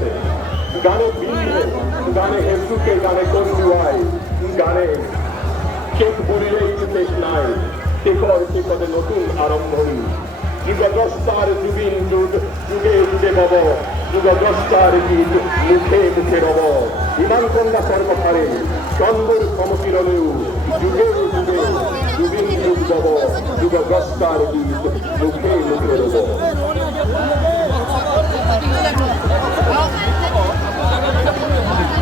আছে গানে বিন্দে গানে হেসুকে গানে কন্দুয়াই গানে শেখ বুড়িলেই শেষ নাই শেখর শেখরে নতুন আরম্ভণী যুগদ্রষ্টার যুগিন যুগ যুগে যুগে বব যুগদ্রষ্টার গীত মুখে মুখে রব বিমান কন্যা সর্বহারে চন্দ্রের সমকিরণেও যুগে যুগে যুগিন যুগ বব যুগদ্রষ্টার গীত মুখে মুখে রব